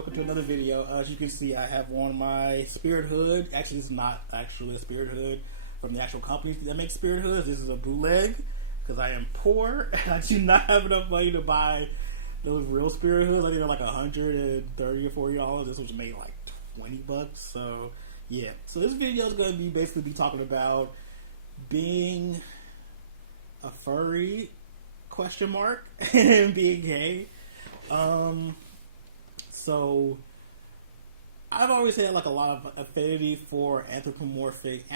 welcome to another video. As you can see, I have on my Spirit hood. Actually, it's not actually a Spirit hood from the actual company that makes Spirit hoods. This is a bootleg because I am poor and I do not have enough money to buy those real Spirit hoods. I think they're like $130 or $40. This was made like $20. So yeah. So this video is going to be basically talking about being a furry ? And being gay. So I've always had like a lot of affinity for anthropomorphic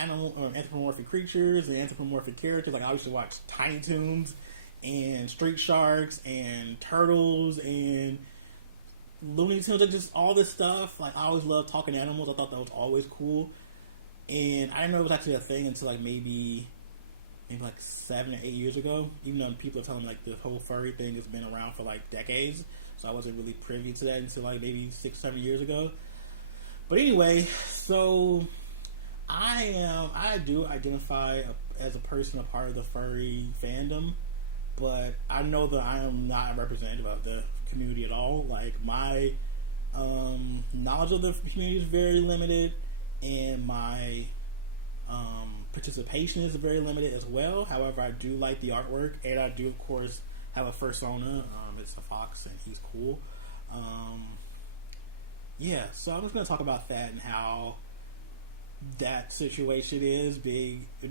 creatures and anthropomorphic characters. Like I used to watch Tiny Toons and Street Sharks and Turtles and Looney Tunes and just all this stuff. Like I always loved talking to animals. I thought that was always cool. And I didn't know it was actually a thing until like maybe like 7 or 8 years ago, even though people are telling me like the whole furry thing has been around for like decades, so I wasn't really privy to that until like maybe 6-7 years ago. But anyway, so I do identify as a person, a part of the furry fandom, but I know that I am not a representative of the community at all. Like my knowledge of the community is very limited, and my participation is very limited as well. However, I do like the artwork, and I do, of course, have a fursona. It's a fox, and he's cool. Yeah, so I'm just going to talk about that and how that situation is,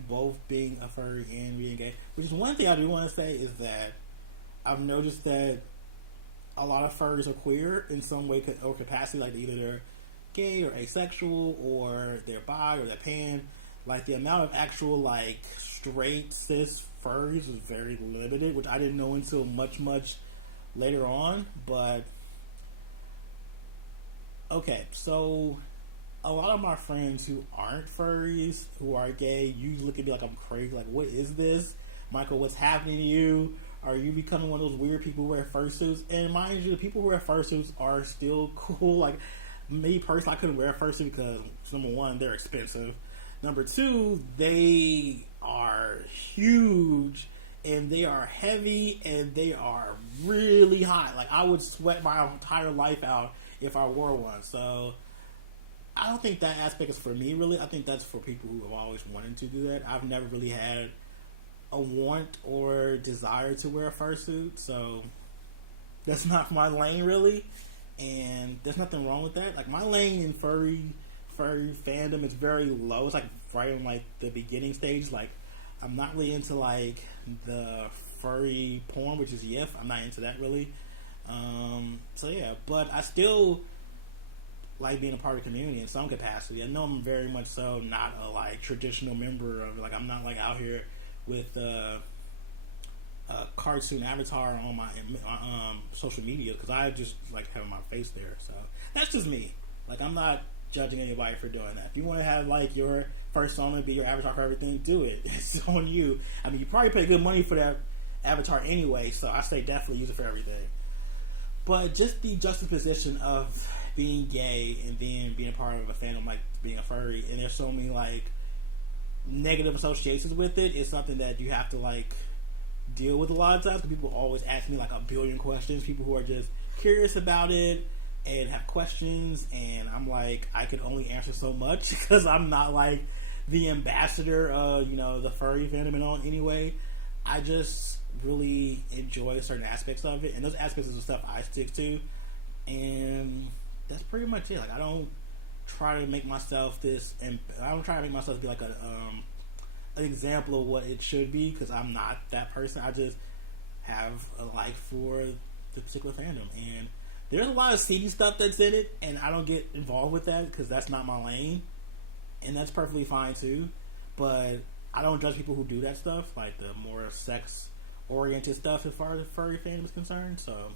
both being a furry and being gay. Which is one thing I do want to say is that I've noticed that a lot of furries are queer in some way or capacity, like either they're gay or asexual, or they're bi or they're pan. Like the amount of actual like straight cis furries is very limited, which I didn't know until much later on. But okay, so a lot of my friends who aren't furries, who are gay, you look at me like I'm crazy. Like, what is this, Michael? What's happening to you? Are you becoming one of those weird people who wear fursuits? And mind you, the people who wear fursuits are still cool. Like me personally, I couldn't wear a fursuit because number one, they're expensive. Number two, they are huge, and they are heavy, and they are really hot. Like, I would sweat my entire life out if I wore one. So, I don't think that aspect is for me, really. I think that's for people who have always wanted to do that. I've never really had a want or desire to wear a fursuit, so that's not my lane, really. And there's nothing wrong with that. Like, my lane in furry fandom is very low. It's like right in like the beginning stage. Like I'm not really into like the furry porn, which is YIF. I'm not into that really. So yeah, but I still like being a part of the community in some capacity. I know I'm very much so not a like traditional member of, like I'm not like out here with a cartoon avatar on my social media, because I just like having my face there. So that's just me. Like I'm not judging anybody for doing that. If you want to have like your fursona be your avatar for everything, do it. It's on you. I mean, you probably pay good money for that avatar anyway, so I say definitely use it for everything. But just the juxtaposition of being gay and then being a part of a fandom like being a furry, and there's so many like negative associations with it, is something that you have to like deal with a lot of times, because people always ask me like a billion questions. People who are just curious about it and have questions, and I'm like, I can only answer so much because I'm not like the ambassador of, you know, the furry fandom and all anyway. I just really enjoy certain aspects of it, and those aspects is the stuff I stick to, and that's pretty much it. Like I don't try to make myself this, and I don't try to make myself be like an example of what it should be, because I'm not that person. I just have a like for the particular fandom, and there's a lot of seedy stuff that's in it, and I don't get involved with that because that's not my lane, and that's perfectly fine too. But I don't judge people who do that stuff, like the more sex-oriented stuff as far as the furry fandom is concerned. So,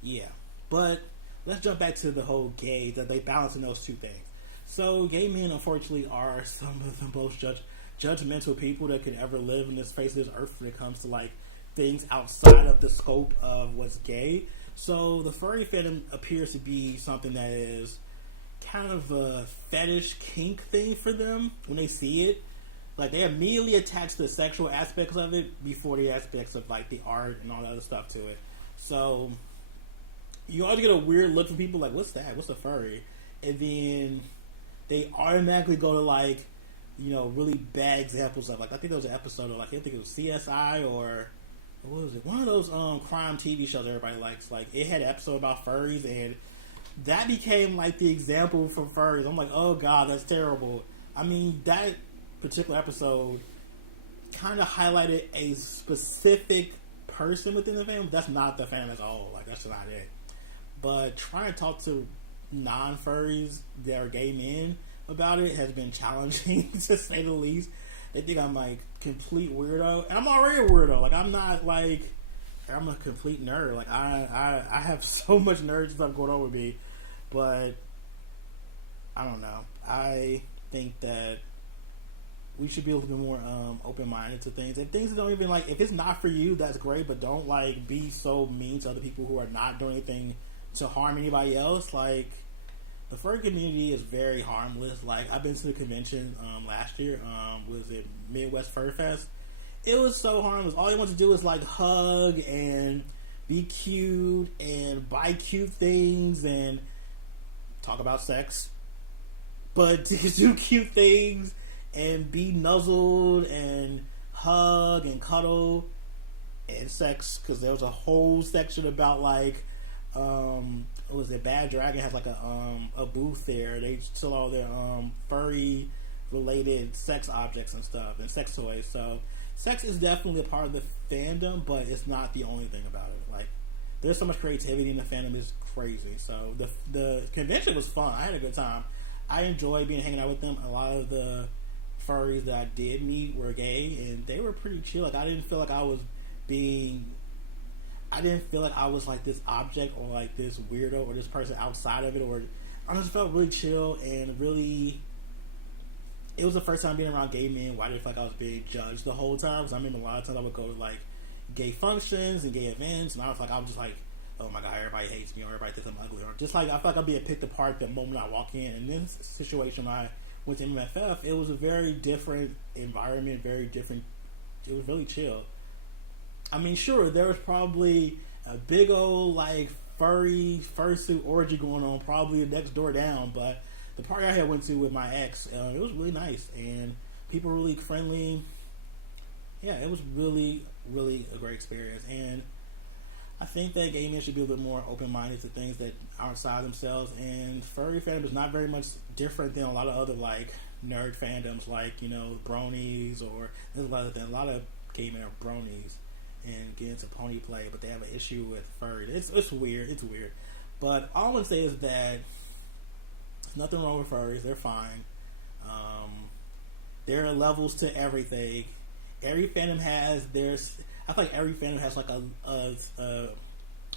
yeah. But let's jump back to the whole gay, that they balance in those two things. So, gay men, unfortunately, are some of the most judgmental people that could ever live in this face of this earth when it comes to like things outside of the scope of what's gay. So the furry fandom appears to be something that is kind of a fetish kink thing for them when they see it. Like they immediately attach the sexual aspects of it before the aspects of like the art and all that other stuff to it. So you always get a weird look from people like, what's that? What's a furry? And then they automatically go to like, really bad examples of, like, I think there was an episode of, like, I think it was CSI or what was it? One of those crime TV shows everybody likes. Like, it had an episode about furries, and that became like the example for furries. I'm like, oh god, that's terrible. I mean, that particular episode kind of highlighted a specific person within the family. That's not the family as a whole. Like, that's not it. But trying to talk to non-furries that are gay men about it has been challenging to say the least. They think I'm like complete weirdo, and I'm already a weirdo. Like, I'm not like, I'm a complete nerd. Like, I have so much nerd stuff going on with me, but I don't know. I think that we should be a little bit more open-minded to things, and things that don't even, like, if it's not for you, that's great, but don't like be so mean to other people who are not doing anything to harm anybody else. Like, the furry community is very harmless. Like, I've been to the convention last year. Was it Midwest Fur Fest? It was so harmless. All you want to do is like hug and be cute and buy cute things and talk about sex, but to do cute things and be nuzzled and hug and cuddle and sex, because there was a whole section about like what was it, Bad Dragon has like a booth there. They sell all their furry related sex objects and stuff and sex toys. So sex is definitely a part of the fandom, but it's not the only thing about it. Like, there's so much creativity in the fandom, it's crazy. So the convention was fun. I had a good time. I enjoyed hanging out with them. A lot of the furries that I did meet were gay, and they were pretty chill. Like, I didn't feel like I was like this object or like this weirdo or this person outside of it, or I just felt really chill and really. It was the first time being around gay men where I didn't feel like I was being judged the whole time. Because I remember a lot of times I would go to like gay functions and gay events, and I was just like, oh my god, everybody hates me, or everybody thinks I'm ugly, or just like I felt like I'm being picked apart the moment I walk in. And in this situation, when I went to MFF, it was a very different environment, very different. It was really chill. I mean, sure, there was probably a big old like fursuit orgy going on, probably next door down, but the party I had went to with my ex, it was really nice, and people were really friendly. Yeah, it was really, really a great experience, and I think that gay men should be a little bit more open-minded to things that are outside themselves, and furry fandom is not very much different than a lot of other, like, nerd fandoms, like, bronies, or there's a lot of gay men are bronies and get into pony play, but they have an issue with furry. It's weird, but all I would say is that nothing wrong with furries. They're fine. There are levels to everything. Every fandom has I feel like every fandom has like a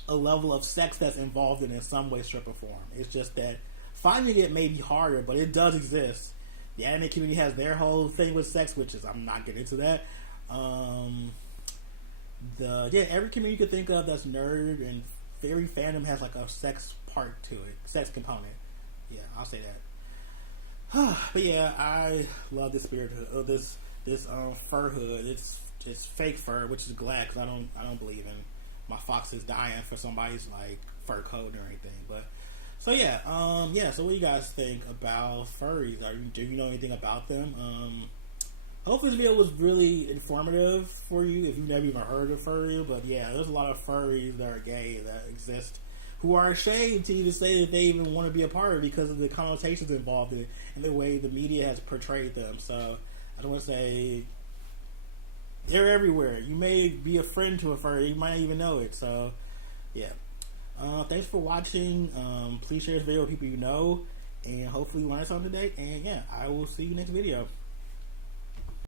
level of sex that's involved in some way, shape, or form. It's just that finding it may be harder, but it does exist. The anime community has their whole thing with sex, which is, I'm not getting into that. Every community you could think of that's nerd, and every fandom has like a sex part to it, sex component. Yeah, I'll say that. But yeah, I love this spirit of this fur hood. It's fake fur, which is glad, because I don't believe in my foxes dying for somebody's like fur coat or anything. But so yeah, So what do you guys think about furries? Do you know anything about them? Hopefully this video was really informative for you if you've never even heard of furry. But yeah, there's a lot of furries that are gay that exist, who are ashamed to even say that they even want to be a part of it because of the connotations involved in it and the way the media has portrayed them. So I don't want to say they're everywhere. You may be a friend to a furry, you might not even know it. So yeah, thanks for watching. Please share this video with people you know, and hopefully you learned something today. And yeah, I will see you next video.